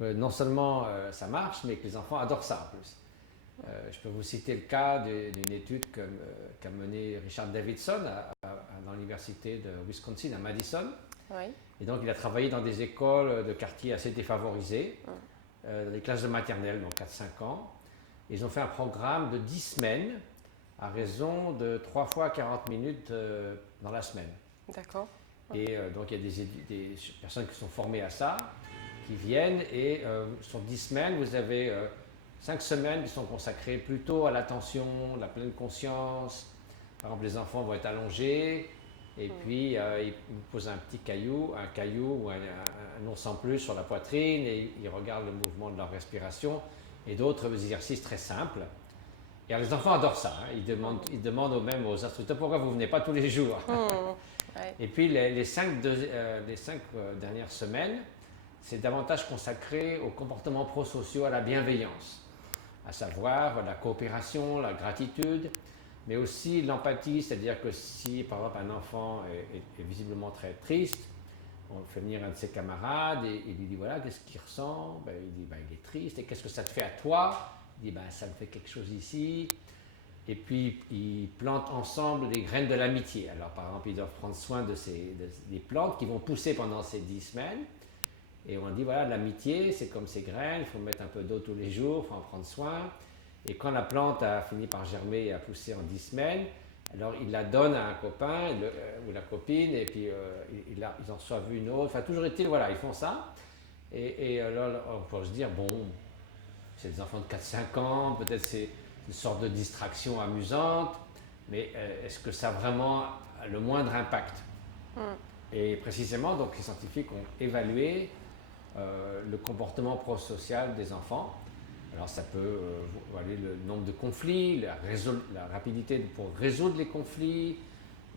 Non seulement ça marche, mais que les enfants adorent ça en plus. Je peux vous citer le cas d'une étude qu'a menée Richard Davidson dans l'université de Wisconsin à Madison. Oui. Et donc il a travaillé dans des écoles de quartiers assez défavorisés, Mm. dans des classes de maternelle, donc 4-5 ans. Ils ont fait un programme de 10 semaines à raison de 3 fois 40 minutes dans la semaine. D'accord. Et donc il y a des personnes qui sont formées à ça, qui viennent et sur 10 semaines, vous avez 5 semaines qui sont consacrées plutôt à l'attention, la pleine conscience. Par exemple, les enfants vont être allongés et puis ils vous posent un petit caillou, ou un ours en plus sur la poitrine et ils regardent le mouvement de leur respiration et d'autres exercices très simples. Et alors, les enfants adorent ça, hein. Ils demandent même aux instructeurs pourquoi vous ne venez pas tous les jours. Ouais. Et puis les cinq dernières semaines, c'est davantage consacré aux comportements prosociaux, à la bienveillance, à savoir la coopération, la gratitude, mais aussi l'empathie, c'est-à-dire que si par exemple un enfant est visiblement très triste, on fait venir un de ses camarades et il lui dit voilà, qu'est-ce qu'il ressent? Ben, il dit ben, il est triste, et qu'est-ce que ça te fait à toi? Il dit ben, ça me fait quelque chose ici. Et puis ils plantent ensemble des graines de l'amitié. Alors par exemple, ils doivent prendre soin des plantes qui vont pousser pendant ces 10 semaines. Et on dit voilà, l'amitié, c'est comme ces graines, il faut mettre un peu d'eau tous les jours, il faut en prendre soin. Et quand la plante a fini par germer et a poussé en 10 semaines, alors il la donne à un copain ou la copine, et puis ils en reçoivent une autre. Enfin, toujours est-il, voilà, ils font ça. Et alors, on peut se dire, bon, c'est des enfants de 4-5 ans, peut-être c'est une sorte de distraction amusante, mais est-ce que ça a vraiment le moindre impact? Mm. Et précisément, donc, les scientifiques ont évalué le comportement prosocial des enfants. Alors ça peut aller le nombre de conflits, la rapidité pour résoudre les conflits,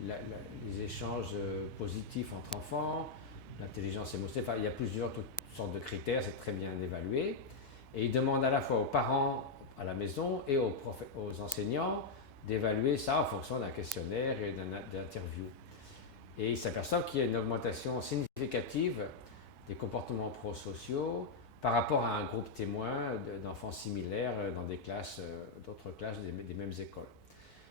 les échanges positifs entre enfants, l'intelligence émotionnelle. Enfin, il y a toutes sortes de critères, c'est très bien évalué. Et ils demandent à la fois aux parents à la maison et aux enseignants d'évaluer ça en fonction d'un questionnaire et d'interview. Et ils s'aperçoivent qu'il y a une augmentation significative des comportements prosociaux par rapport à un groupe témoin d'enfants similaires dans des classes, d'autres classes des mêmes écoles.